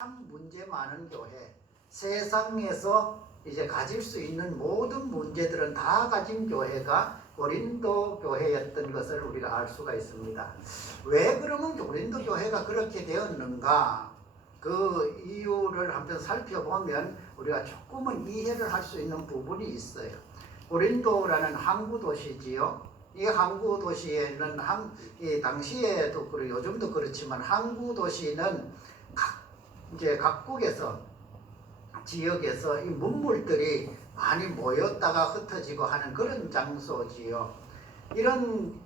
참 문제 많은 교회, 세상에서 이제 가질 수 있는 모든 문제들은 다 가진 교회가 고린도 교회였던 것을 우리가 알 수가 있습니다. 왜 그러면 고린도 교회가 그렇게 되었는가? 그 이유를 한번 살펴보면 우리가 조금은 이해를 할 수 있는 부분이 있어요. 고린도라는 항구 도시지요. 이 항구 도시에는 이 당시에도 그리고 요즘도 그렇지만 항구 도시는 이제 각국에서 지역에서 이 문물들이 많이 모였다가 흩어지고 하는 그런 장소지요. 이런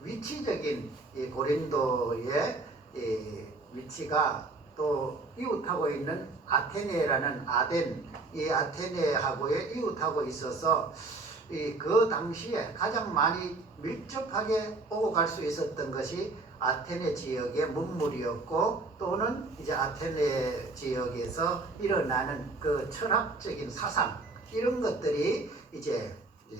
위치적인 이 고린도의 이 위치가 또 이웃하고 있는 아테네라는 이 아테네하고의 이웃하고 있어서 그 당시에 가장 많이 밀접하게 오고 갈 수 있었던 것이 아테네 지역의 문물이었고, 또는 이제 아테네 지역에서 일어나는 그 철학적인 사상, 이런 것들이 이제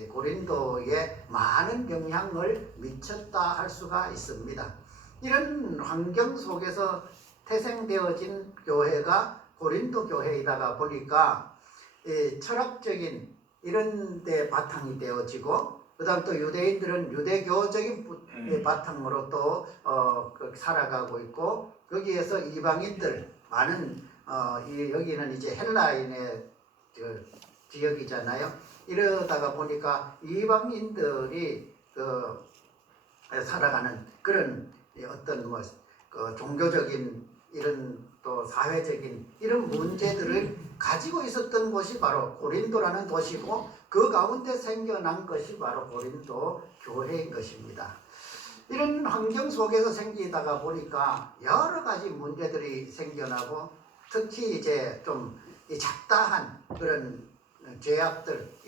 고린도에 많은 영향을 미쳤다 할 수가 있습니다. 이런 환경 속에서 태생되어진 교회가 고린도 교회이다가 보니까 철학적인 이런 데 바탕이 되어지고, 그 다음 또 유대인들은 유대교적인 바탕으로 또 살아가고 있고, 거기에서 이방인들 많은 여기는 이제 헬라인의 지역이잖아요. 이러다가 보니까 이방인들이 살아가는 그런 어떤 종교적인 이런 또 사회적인 이런 문제들을 가지고 있었던 곳이 바로 고린도라는 도시고, 그 가운데 생겨난 것이 바로 고린도 교회인 것입니다. 이런 환경 속에서 생기다가 보니까 여러 가지 문제들이 생겨나고, 특히 이제 좀 잡다한 그런 죄악들,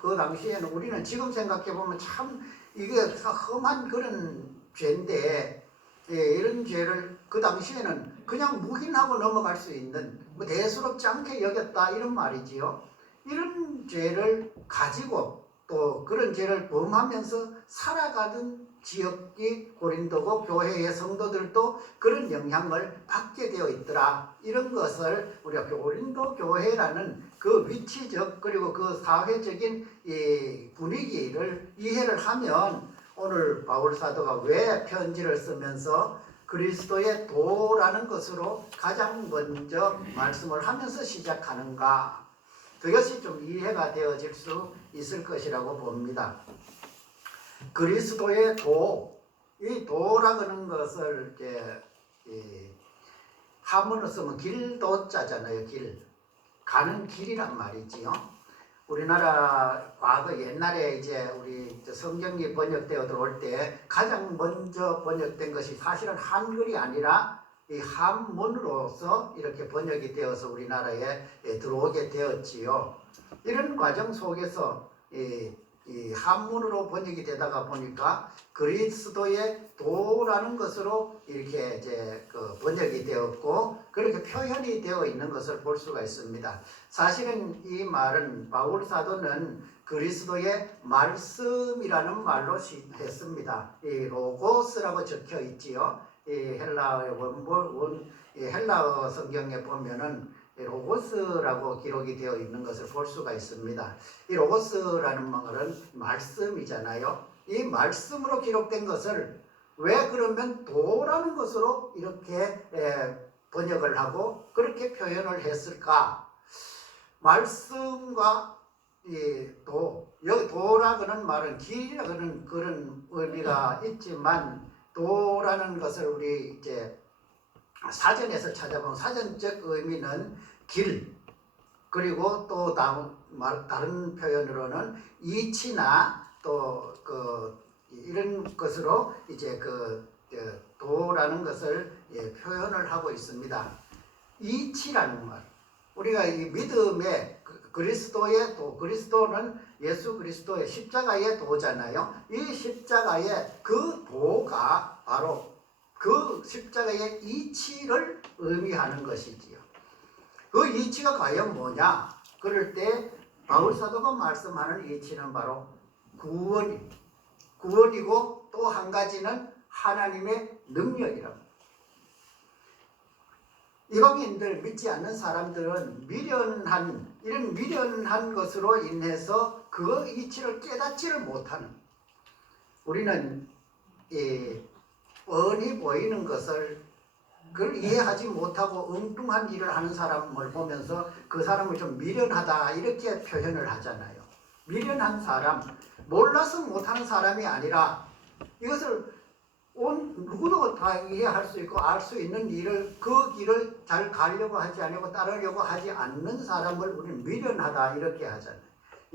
그 당시에는 우리는 지금 생각해 보면 참 이게 험한 그런 죄인데, 이런 죄를 그 당시에는 그냥 묵인하고 넘어갈 수 있는, 대수롭지 않게 여겼다 이런 말이지요. 이런 죄를 가지고 또 그런 죄를 범하면서 살아가던 지역이 고린도고, 교회의 성도들도 그런 영향을 받게 되어 있더라. 이런 것을 우리가 고린도 교회라는 그 위치적 그리고 그 사회적인 이 분위기를 이해를 하면, 오늘 바울 사도가 왜 편지를 쓰면서 그리스도의 도라는 것으로 가장 먼저 말씀을 하면서 시작하는가, 그것이 좀 이해가 되어질 수 있을 것이라고 봅니다. 그리스도의 도, 이 도라는 것을 한문으로 쓰면 길도자잖아요. 가는 길이란 말이지요. 우리나라 과거 옛날에 이제 우리 성경이 번역되어 들어올 때 가장 먼저 번역된 것이 사실은 한글이 아니라 이 한문으로서 이렇게 번역이 되어서 우리나라에 들어오게 되었지요. 이런 과정 속에서 이 한문으로 번역이 되다가 보니까 그리스도의 도라는 것으로 이렇게 이제 번역이 되었고, 그렇게 표현이 되어 있는 것을 볼 수가 있습니다. 사실은 이 말은 바울 사도는 그리스도의 말씀이라는 말로 했습니다. 이 로고스라고 적혀 있지요. 이 헬라어의 헬라어 성경에 보면은 로고스라고 기록이 되어 있는 것을 볼 수가 있습니다. 이 로고스라는 말은 말씀이잖아요. 이 말씀으로 기록된 것을 왜 그러면 도라는 것으로 이렇게 번역을 하고 그렇게 표현을 했을까? 말씀과 이 여기 도라는 말은 길이라는 그런 의미가 있지만, 도라는 것을 우리 이제 사전에서 찾아보면 사전적 의미는 길, 그리고 또 다른 표현으로는 이치나 또 이런 것으로 이제 도라는 것을 표현을 하고 있습니다. 이치라는 말, 우리가 이 믿음의 그리스도의 도, 그리스도는 예수 그리스도의 십자가의 도잖아요. 이 십자가의 그 도가 바로 그 십자가의 이치를 의미하는 것이지요. 그 이치가 과연 뭐냐? 그럴 때 바울 사도가 말씀하는 이치는 바로 구원이고, 또 한 가지는 하나님의 능력이라고. 이방인들, 믿지 않는 사람들은 이런 미련한 것으로 인해서 그 이치를 깨닫지를 못하는, 우리는 뻔히 보이는 것을 그걸 이해하지 못하고 엉뚱한 일을 하는 사람을 보면서 그 사람을 좀 미련하다 이렇게 표현을 하잖아요. 미련한 사람, 몰라서 못하는 사람이 아니라 이것을 누구도 다 이해할 수 있고 알 수 있는 일을, 그 길을 잘 가려고 하지 않고 따르려고 하지 않는 사람을 우리는 미련하다 이렇게 하잖아요.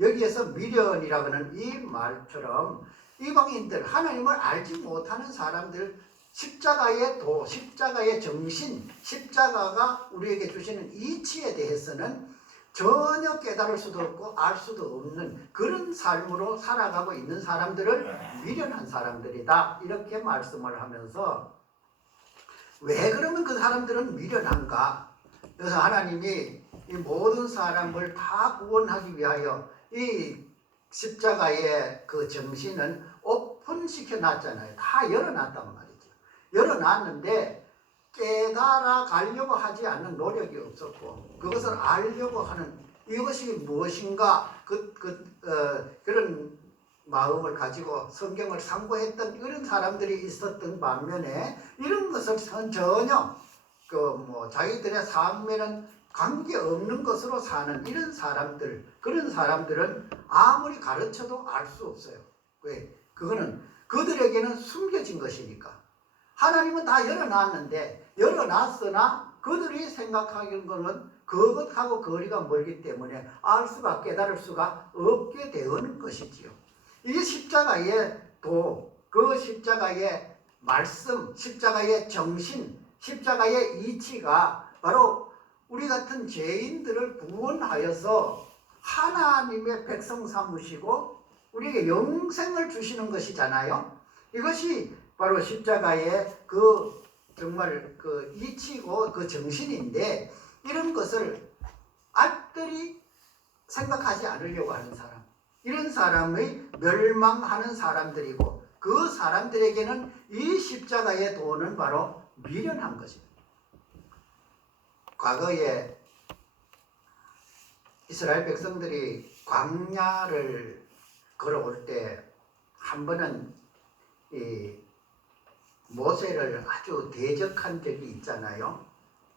여기에서 미련이라고는 이 말처럼 이방인들, 하나님을 알지 못하는 사람들, 십자가의 도, 십자가의 정신, 십자가가 우리에게 주시는 이치에 대해서는 전혀 깨달을 수도 없고 알 수도 없는 그런 삶으로 살아가고 있는 사람들을 미련한 사람들이다 이렇게 말씀을 하면서, 왜 그러면 그 사람들은 미련한가? 그래서 하나님이 이 모든 사람을 다 구원하기 위하여 이 십자가의 그 정신은 오픈시켜 놨잖아요. 다 열어놨단 말이죠. 열어놨는데 깨달아 가려고 하지 않는 노력이 없었고, 그것을 알려고 하는 이것이 무엇인가 그런 마음을 가지고 성경을 상고했던 이런 사람들이 있었던 반면에, 이런 것을 전혀 자기들의 삶에는 관계없는 것으로 사는 이런 사람들, 그런 사람들은 아무리 가르쳐도 알 수 없어요. 왜? 그거는 그들에게는 숨겨진 것이니까. 하나님은 다 열어놨는데, 열어놨으나 그들이 생각하는 것은 그것하고 거리가 멀기 때문에 알 수가, 깨달을 수가 없게 되는 것이지요. 이 십자가의 도, 그 십자가의 말씀, 십자가의 정신, 십자가의 이치가 바로 우리 같은 죄인들을 구원하여서 하나님의 백성 삼으시고 우리에게 영생을 주시는 것이잖아요. 이것이 바로 십자가의 그 정말 그 이치고 그 정신인데, 이런 것을 알뜰히 생각하지 않으려고 하는 사람, 이런 사람의 멸망하는 사람들이고, 그 사람들에게는 이 십자가의 도는 바로 미련한 것입니다. 과거에 이스라엘 백성들이 광야를 걸어올 때 한 번은 이 모세를 아주 대적한 적이 있잖아요.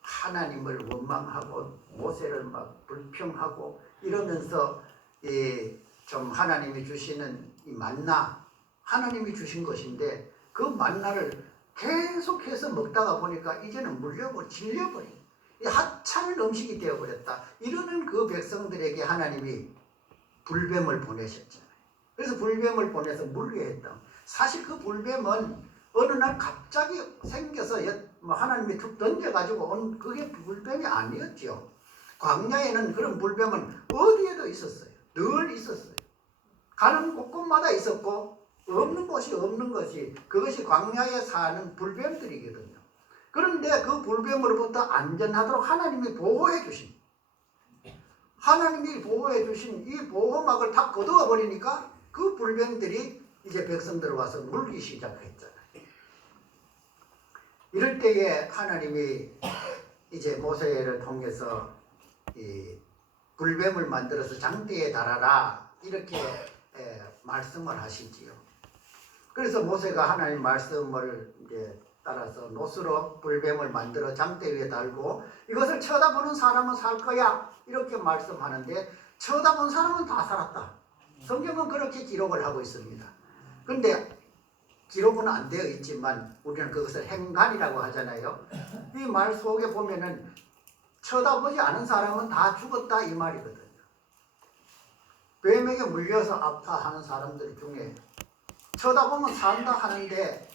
하나님을 원망하고 모세를 막 불평하고 이러면서 좀 하나님이 주시는 이 만나, 하나님이 주신 것인데 그 만나를 계속해서 먹다가 보니까 이제는 질려버린 이 하찮은 음식이 되어버렸다. 이러는 그 백성들에게 하나님이 불뱀을 보내셨잖아요. 그래서 불뱀을 보내서 물게 했다. 사실 그 불뱀은 어느 날 갑자기 생겨서 하나님이 툭 던져가지고 온 그게 불뱀이 아니었죠. 광야에는 그런 불뱀은 어디에도 있었어요. 늘 있었어요. 가는 곳곳마다 있었고 없는 곳이 없는 것이, 그것이 광야에 사는 불뱀들이거든요. 그런데 그 불뱀으로부터 안전하도록 하나님이 보호해 주신, 하나님이 보호해 주신 이 보호막을 다 거두어 버리니까 그 불뱀들이 이제 백성들을 와서 물기 시작했잖아요. 이럴 때에 하나님이 이제 모세를 통해서 이 불뱀을 만들어서 장대에 달아라 이렇게 말씀을 하시지요. 그래서 모세가 하나님 말씀을 이제 따라서 노스로 불뱀을 만들어 장대 위에 달고 이것을 쳐다보는 사람은 살 거야 이렇게 말씀하는데, 쳐다본 사람은 다 살았다. 성경은 그렇게 기록을 하고 있습니다. 그런데 기록은 안 되어 있지만 우리는 그것을 행간이라고 하잖아요. 이 말 속에 보면은 쳐다보지 않은 사람은 다 죽었다 이 말이거든요. 뱀에게 물려서 아파하는 사람들 중에 쳐다보면 산다 하는데,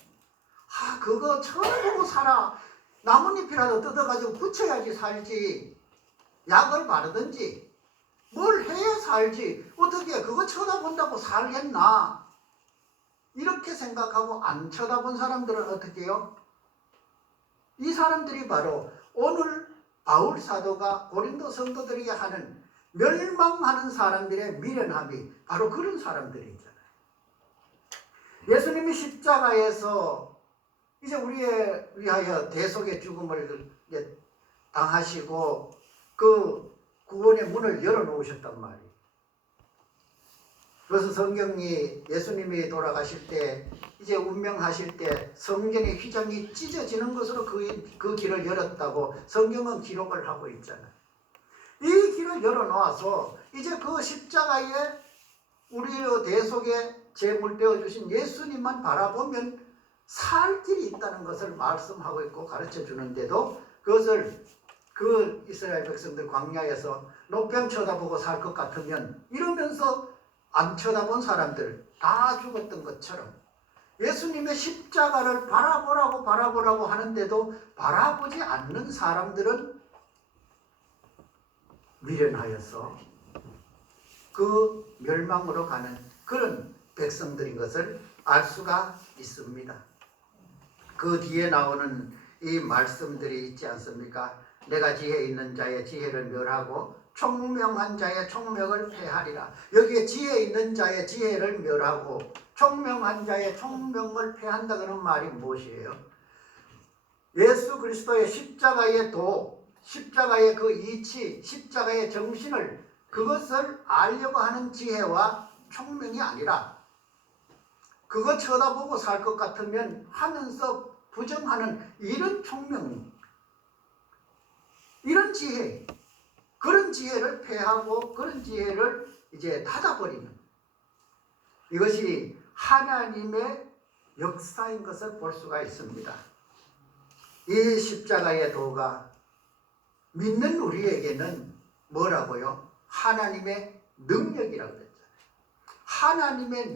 그거 쳐다보고 살아. 나뭇잎이라도 뜯어가지고 붙여야지 살지. 약을 바르든지 뭘 해야 살지. 어떻게 그거 쳐다본다고 살겠나. 이렇게 생각하고 안 쳐다본 사람들은 어떻게 해요? 이 사람들이 바로 오늘 바울 사도가 고린도 성도들에게 하는 멸망하는 사람들의 미련함이 바로 그런 사람들이잖아요. 예수님이 십자가에서 이제 우리에 위하여 대속의 죽음을 당하시고 그 구원의 문을 열어놓으셨단 말이에요. 그래서 성경이 예수님이 돌아가실 때 이제 운명하실 때 성전의 휘장이 찢어지는 것으로 그 길을 열었다고 성경은 기록을 하고 있잖아요. 이 길을 열어놓아서 이제 그 십자가에 우리의 대속에 제물 되어 주신 예수님만 바라보면 살 길이 있다는 것을 말씀하고 있고 가르쳐 주는데도 그것을 그 이스라엘 백성들 광야에서 높이 쳐다보고 살 것 같으면 이러면서 안 쳐다본 사람들 다 죽었던 것처럼 예수님의 십자가를 바라보라고 하는데도 바라보지 않는 사람들은 미련하여서 그 멸망으로 가는 그런 백성들인 것을 알 수가 있습니다. 그 뒤에 나오는 이 말씀들이 있지 않습니까? 내가 지혜 있는 자의 지혜를 멸하고 총명한 자의 총명을 폐하리라. 여기에 지혜 있는 자의 지혜를 멸하고 총명한 자의 총명을 폐한다 그런 말이 무엇이에요? 예수 그리스도의 십자가의 도, 십자가의 그 이치, 십자가의 정신을 그것을 알려고 하는 지혜와 총명이 아니라 그거 쳐다보고 살 것 같으면 하면서 부정하는 이런 총명, 이런 지혜, 그런 지혜를 폐하고 그런 지혜를 이제 닫아버리는 이것이 하나님의 역사인 것을 볼 수가 있습니다. 이 십자가의 도가 믿는 우리에게는 뭐라고요? 하나님의 능력이라고 그랬잖아요. 하나님의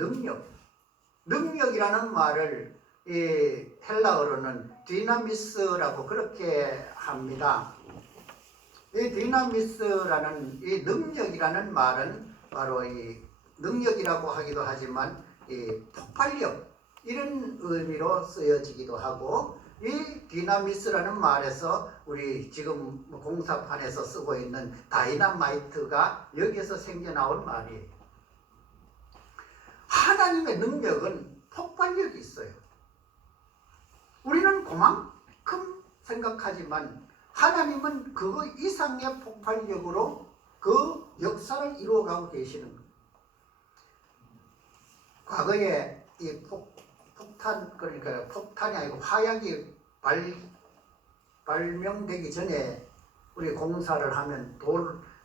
능력이라는 말을 이 헬라어로는 디나미스라고 그렇게 합니다. 이 디나미스라는 이 능력이라는 말은 바로 이 능력이라고 하기도 하지만 이 폭발력 이런 의미로 쓰여지기도 하고 이 디나미스라는 말에서 우리 지금 공사판에서 쓰고 있는 다이나마이트가 여기에서 생겨나온 말이에요. 하나님의 능력은 폭발력이 있어요. 우리는 그만큼 생각하지만 하나님은 그거 이상의 폭발력으로 그 역사를 이루어가고 계시는 거예요. 과거에 이 폭탄, 그러니까 폭탄이 아니고 화약이 발명되기 전에 우리 공사를 하면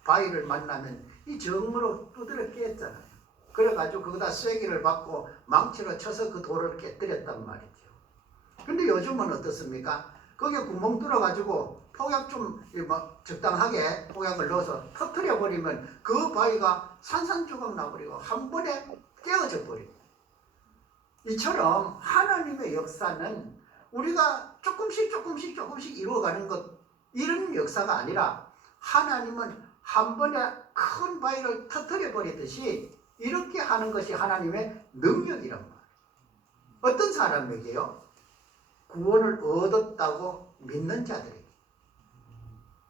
바위를 만나면 이 정으로 두드려 깼잖아요. 그래가지고 거기다 쐐기를 받고 망치로 쳐서 그 돌을 깨뜨렸단 말이죠. 근데 요즘은 어떻습니까? 거기에 구멍 뚫어가지고 폭약 좀 적당하게 폭약을 넣어서 터뜨려 버리면 그 바위가 산산조각 나버리고 한 번에 깨어져 버리고. 이처럼 하나님의 역사는 우리가 조금씩 이루어가는 것, 이런 역사가 아니라 하나님은 한 번에 큰 바위를 터뜨려 버리듯이 이렇게 하는 것이 하나님의 능력이란 말이에요. 어떤 사람에게요? 구원을 얻었다고 믿는 자들에게.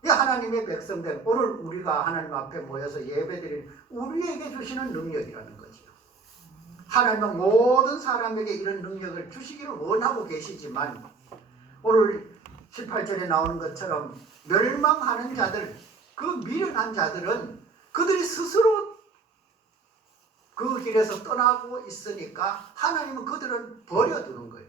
이 하나님의 백성들, 오늘 우리가 하나님 앞에 모여서 예배드리는 우리에게 주시는 능력이라는 거죠. 하나님은 모든 사람에게 이런 능력을 주시기를 원하고 계시지만 오늘 18절에 나오는 것처럼 멸망하는 자들, 그 미련한 자들은 그들이 스스로 그 길에서 떠나고 있으니까 하나님은 그들을 버려두는 거예요.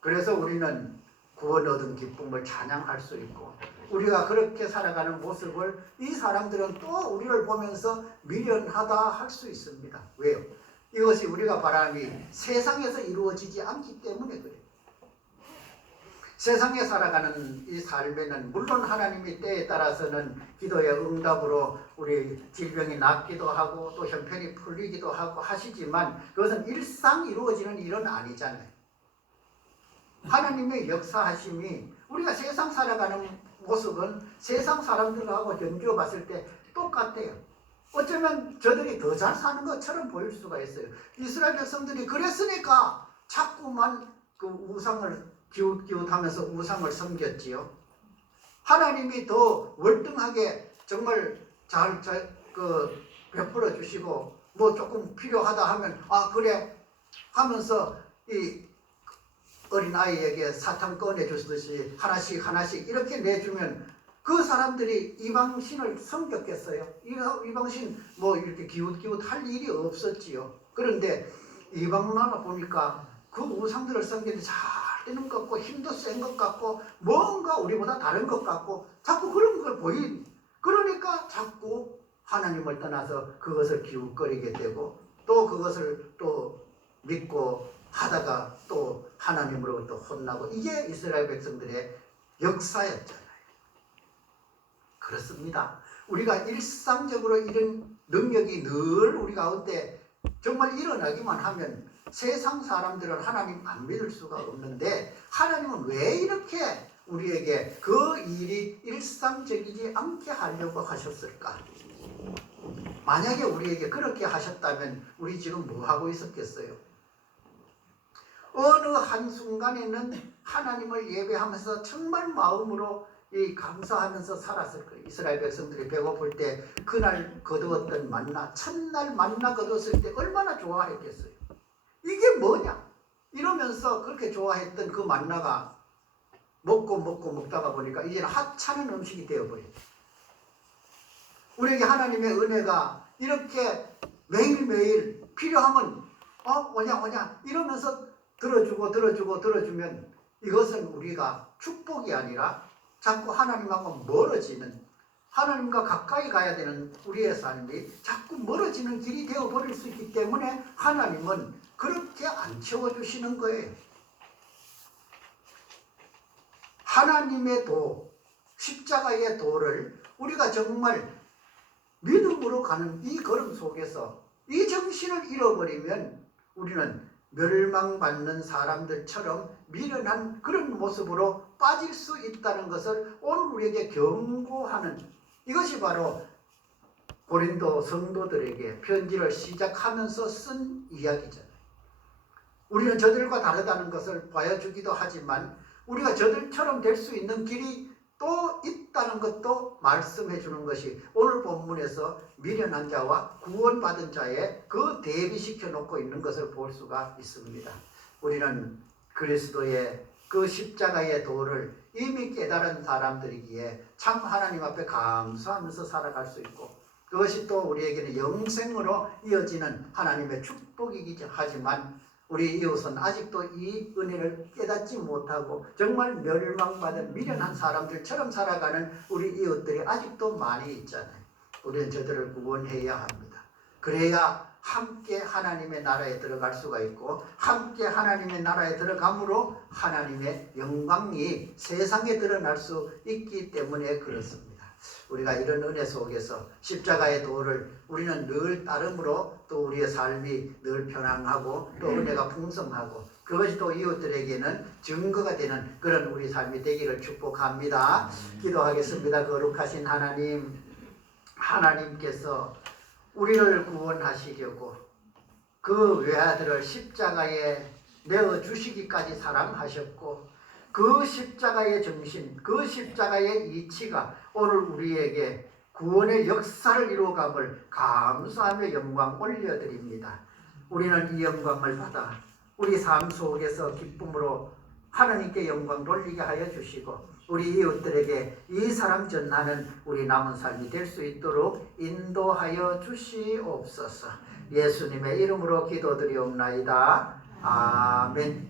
그래서 우리는 구원 얻은 기쁨을 찬양할 수 있고 우리가 그렇게 살아가는 모습을 이 사람들은 또 우리를 보면서 미련하다 할 수 있습니다. 왜요? 이것이 우리가 바람이 세상에서 이루어지지 않기 때문에 그래요. 세상에 살아가는 이 삶에는 물론 하나님이 때에 따라서는 기도의 응답으로 우리 질병이 낫기도 하고 또 형편이 풀리기도 하고 하시지만 그것은 일상 이루어지는 일은 아니잖아요. 하나님의 역사하심이 우리가 세상 살아가는 모습은 세상 사람들하고 견주어 봤을 때 똑같아요. 어쩌면 저들이 더 잘 사는 것처럼 보일 수가 있어요. 이스라엘 백성들이 그랬으니까 자꾸만 그 우상을 기웃기웃하면서 우상을 섬겼지요. 하나님이 더 월등하게 정말 잘 베풀어 주시고 뭐 조금 필요하다 하면 아 그래 하면서 이 어린아이에게 사탕 꺼내주듯이 하나씩 하나씩 이렇게 내주면 그 사람들이 이방신을 섬겼겠어요? 이방신 뭐 이렇게 기웃기웃 할 일이 없었지요. 그런데 이방 나라 보니까 그 우상들을 섬기는데 잘 되는 것 같고 힘도 센 것 같고 뭔가 우리보다 다른 것 같고 자꾸 그런 걸 그러니까 자꾸 하나님을 떠나서 그것을 기웃거리게 되고 또 그것을 또 믿고 하다가 또 하나님으로부터 혼나고 이게 이스라엘 백성들의 역사였잖아요. 그렇습니다. 우리가 일상적으로 이런 능력이 늘 우리 가운데 정말 일어나기만 하면 세상 사람들은 하나님 안 믿을 수가 없는데 하나님은 왜 이렇게 우리에게 그 일이 일상적이지 않게 하려고 하셨을까? 만약에 우리에게 그렇게 하셨다면 우리 지금 뭐 하고 있었겠어요? 어느 한순간에는 하나님을 예배하면서 정말 마음으로 감사하면서 살았을 거예요. 이스라엘 백성들이 배고플 때 그날 거두었던 만나, 첫날 만나 거두었을 때 얼마나 좋아했겠어요. 이게 뭐냐? 이러면서 그렇게 좋아했던 그 만나가 먹다가 보니까 이제는 하찮은 음식이 되어버렸죠. 우리에게 하나님의 은혜가 이렇게 매일매일 필요하면 오냐 이러면서 들어주면 이것은 우리가 축복이 아니라 자꾸 하나님하고 멀어지는, 하나님과 가까이 가야 되는 우리의 삶이 자꾸 멀어지는 길이 되어버릴 수 있기 때문에 하나님은 그렇게 안 채워주시는 거예요. 하나님의 도, 십자가의 도를 우리가 정말 믿음으로 가는 이 걸음 속에서 이 정신을 잃어버리면 우리는 멸망받는 사람들처럼 미련한 그런 모습으로 빠질 수 있다는 것을 오늘 우리에게 경고하는, 이것이 바로 고린도 성도들에게 편지를 시작하면서 쓴 이야기잖아요. 우리는 저들과 다르다는 것을 보여주기도 하지만 우리가 저들처럼 될 수 있는 길이 또 있다는 것도 말씀해 주는 것이 오늘 본문에서 미련한 자와 구원받은 자의 그 대비시켜 놓고 있는 것을 볼 수가 있습니다. 우리는 그리스도의 그 십자가의 도를 이미 깨달은 사람들이기에 참 하나님 앞에 감사하면서 살아갈 수 있고 그것이 또 우리에게는 영생으로 이어지는 하나님의 축복이기도 하지만 우리 이웃은 아직도 이 은혜를 깨닫지 못하고 정말 멸망받은 미련한 사람들처럼 살아가는 우리 이웃들이 아직도 많이 있잖아요. 우리는 저들을 구원해야 합니다. 그래야 함께 하나님의 나라에 들어갈 수가 있고 함께 하나님의 나라에 들어감으로 하나님의 영광이 세상에 드러날 수 있기 때문에 그렇습니다. 우리가 이런 은혜 속에서 십자가의 도를 우리는 늘 따름으로 또 우리의 삶이 늘 편안하고 또 은혜가 풍성하고 그것이 또 이웃들에게는 증거가 되는 그런 우리 삶이 되기를 축복합니다. 기도하겠습니다. 거룩하신 하나님, 하나님께서 우리를 구원하시려고 그 외아들을 십자가에 내어 주시기까지 사랑하셨고 그 십자가의 정신, 그 십자가의 이치가 오늘 우리에게 구원의 역사를 이루어감을 감사하며 영광 올려드립니다. 우리는 이 영광을 받아 우리 삶 속에서 기쁨으로 하나님께 영광 돌리게 하여 주시고 우리 이웃들에게 이 사람 전하는 우리 남은 삶이 될 수 있도록 인도하여 주시옵소서. 예수님의 이름으로 기도드리옵나이다. 아멘.